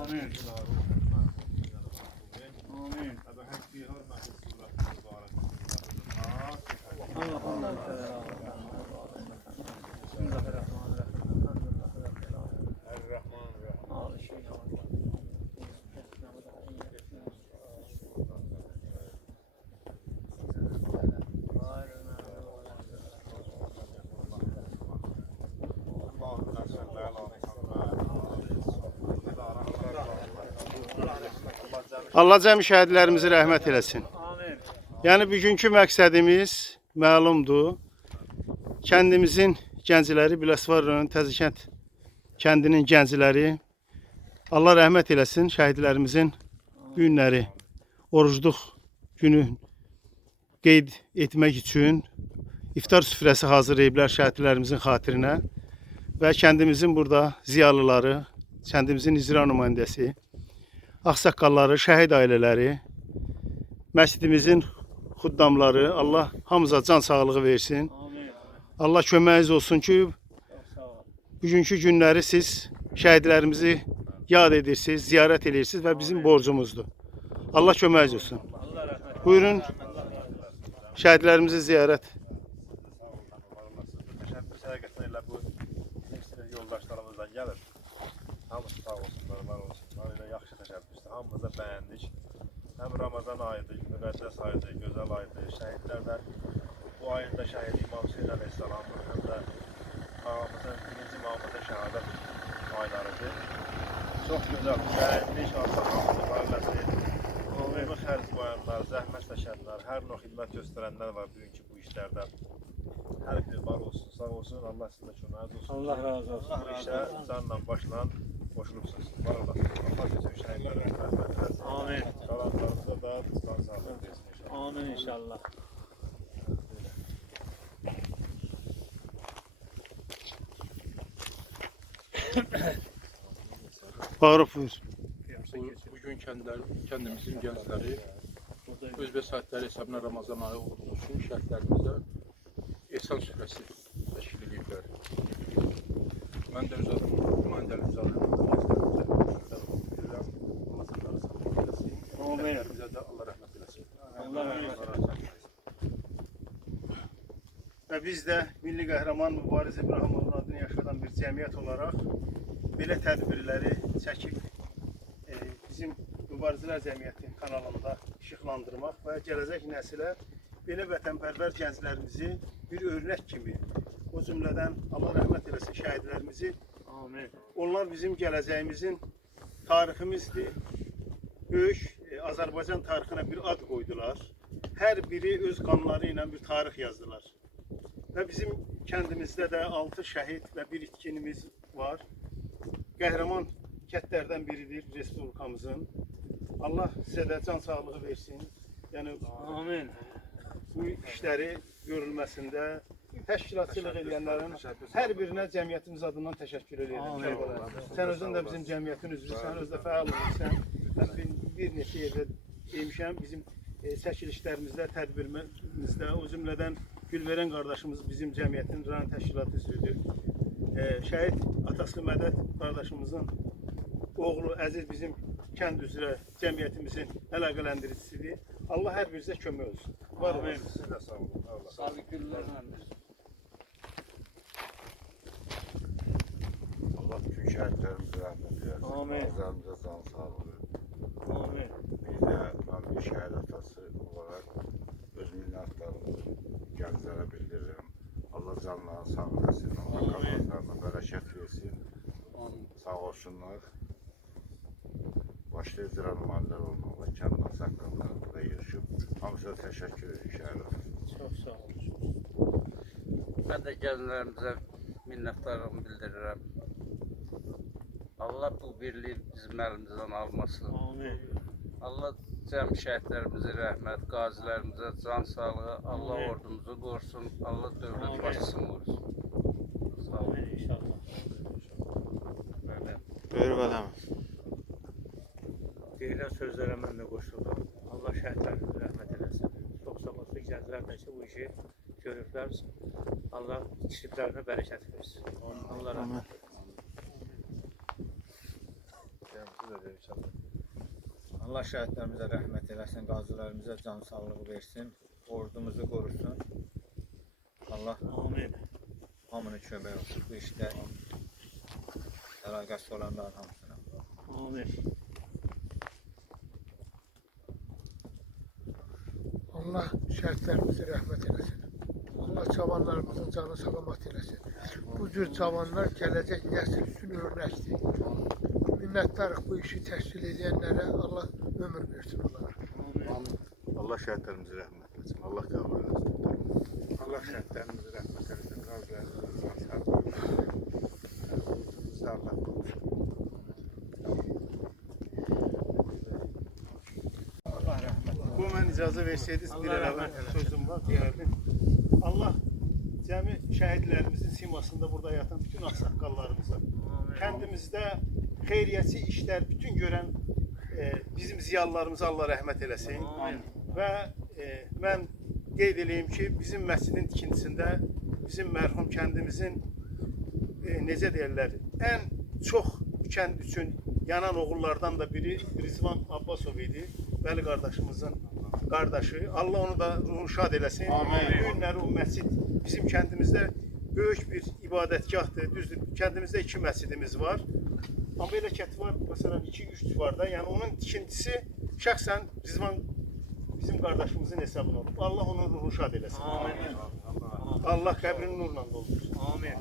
Amin. Amin. Allah'ım Allah cəmi şəhidlərimizi rəhmət eləsin. Amin. Yəni bugünkü məqsədimiz məlumdur. Kəndimizin gəncləri, Biləsuvar rayonu Təzəkənd kəndinin gəncləri Allah rəhmət eləsin, şəhidlərimizin günləri, orucluq günü qeyd etmək üçün iftar süfrəsi hazırlayıblar şəhidlərimizin xatirinə və kəndimizin burada ziyalıları, kəndimizin icra nümayəndəsi, ağsaqqalları, şəhid ailələri, məscidimizin xuddamları, Allah hamıza can sağlığı versin. Amin. Allah köməyiniz olsun ki, Sağ ol. bugünkü günləri siz şəhidlərimizi yad edirsiniz, ziyarət edirsiniz və bizim borcumuzdur. Allah köməyiniz olsun. Allah rəhmət. Buyurun, şəhidlərimizi ziyarət. Həqiqətən elə bu yoldaşlarımızdan gəlir. Hamısı sağ olsunlar, var olsunlar. Elə yaxşı təşəbbüsdür. Hamımıza bəyəndik. Həm Ramazan ayıdır, müqəddəs ayıdır, gözəl ayıdır. Şəhidlərdən bu ayında şəhid İmam Hüseyin əleyhissalamın, həm də ağamızın birinci imamında şəhadət aylarıdır. Çox gözəl, bəyəndik. Allah hamısı barələsin. Olmayı xərc qoyanlar, zəhmət çəkənlər, hər növ xidmət göstərənlər var bugünkü bu işlərdə. Hər biri var olsun, sağ olsun, Allah sizə köməyiniz olsun. Allah razı olsun. Bu işə canla başla qoşulubsunuz. Var olasınız. Allah bütün şəhidlərə rəhmət eləsin. Amin. Qalanlarınıza da can sağlığı versin inşallah. Amin inşallah. Bağırıb buyur. Bugün kendimizin gençleri öz vesayetleri hesabına Ramazan ayı olduğu için şəhidlərimizə ehsan süfrəsi təşkil ediblər. Mən də öz adım, nümayəndələrimiz Amin. şəhidlərimizə də Allah rəhmət eləsin. Allah rəhmət eləsin. Və biz də Milli Qəhrəman Mübariz İbrahimovun adını yaşadan bir cəmiyyət olaraq belə tədbirləri çəkib bizim Mübarizlər Cəmiyyəti kanalında işıqlandırmaq və gələcək nəsilə belə vətənpərvər gənclərimizi bir örnək kimi, o cümlədən Allah rəhmət eləsin şəhidlərimizi, Amin. onlar bizim gələcəyimizin tariximizdir. Böyük Azərbaycan tarixinə bir ad qoydular. Hər biri öz qanları ilə bir tarix yazdılar. Və bizim kəndimizdə də 6 şəhid və bir itkinimiz var. Qəhrəman kətlərdən biridir Respublikamızın. Allah sizə də can sağlığı versin. Yəni, Amin. bu işləri görülməsində təşkilatçılıq edənlərin hər birinə cəmiyyətimiz adından təşəkkür edirəm. Sən özün də bizim cəmiyyətin üzvüsən, özü də fəal olursan. Mən bir neçə yerdə demişəm, bizim çəkilişlərimizdə, tədbirimizdə, o cümlədən Gülverən qardaşımız bizim cəmiyyətin rayon təşkilatı üzvüdür. Şəhid Ataslı Mədəd qardaşımızın oğlu Əziz bizim kənd üzrə cəmiyyətimizin əlaqələndiricisidir. Allah hər birinizə kömək olsun. Var olun. Siz də sağ olun. Allah sağ olun. Sağlık günlerle. Allah bütün şəhidlərimizə rəhmət eləsin. Amin. Azamıza can sağlığı. Amin. Biz də mən bir şəhid atası olaraq öz minnətdarımı gənclərə bildirirəm. Allah canlarını sağ eləsin. Allah qazanlarına bərəkət versin. Sağ olsunlar. Başta icra nümayəndələr olmalı, kənd ağsaqqalları burada yığışıb. Hamısına təşəkkür edirəm şəhid atası. Çok sağ olun. Ben de gənclərimizə minnətdarlığımı bildirirəm. Allah bu birliği bizim elimizden almasın. Amin. Allah cəm şəhidlərimizə rəhmət, qazilərimizə can sağlığı, Allah Amin. ordumuzu qorusun, Allah dövlət Amin. başçısını qorusun. Sağ olun. Amin inşallah. Buyur bələm. Deyilən sözlərə mən də qoşuldum. Allah şəhidlərimizə rəhmət eləsin. Çox sağ olsun gənclər də ki bu işi görüblər. Allah kişilərinə bərəkət versin. Allah rəhmət eləsin. Siz de inşallah. Allah şəhidlərimizə rəhmət eləsin, qazilərimizə can sağlığı versin, ordumuzu qorusun. Allah Amin. hamını kömək olsun bu işdə əlaqəsi olanların hamısına. Amin. Allah şəhidlərimizi rəhmət eləsin. Allah cavanlarımızın canı salamat eləsin. Bu cür cavanlar gələcək nəsil üçün örnəkdir. Minnətdarıq bu işi təşkil edənlərə. Allah ömür versin onlara. Allah şəhidlərimizi rəhmət etsin. Allah qəbul etsin. Allah şəhidlərimizi rəhmət eləsin, qazilərimizə can sağlığı versin. Ordumuzu Allah qorusun. Allah rəhmət eləsin. Bu mən icazə versəydiniz bir Allah əlavə rəhmət eləsin. sözüm var deyərdim. Allah cəmi şəhidlərimizin simasında burada yatan bütün ağsaqqallarımıza, kəndimizdə xeyriyyəçi işlər bütün görən bizim ziyalılarımıza Allah rəhmət eləsin. Və mən qeyd edeyim ki, bizim məscidin tikintisində bizim mərhum kəndimizin necə deyirlər, ən çox bu kənd üçün yanan oğullardan da biri Rizvan Abbasov idi. Vəli qardaşımızın qardaşı. Allah onu da ruhunu şad eləsin. Bu günləri o məscid bizim kəndimizdə böyük bir ibadətgahdır. Düzdür, kəndimizdə 2 məscidimiz var. Amma elə kəti var, məsələn 2-3 var da. Yəni onun tikintisi şəxsən Rizvan bizim qardaşımızın hesabına olub. Allah onun ruhunu şad eləsin. Amin. Allah qəbrini nurla doldursun. Amin.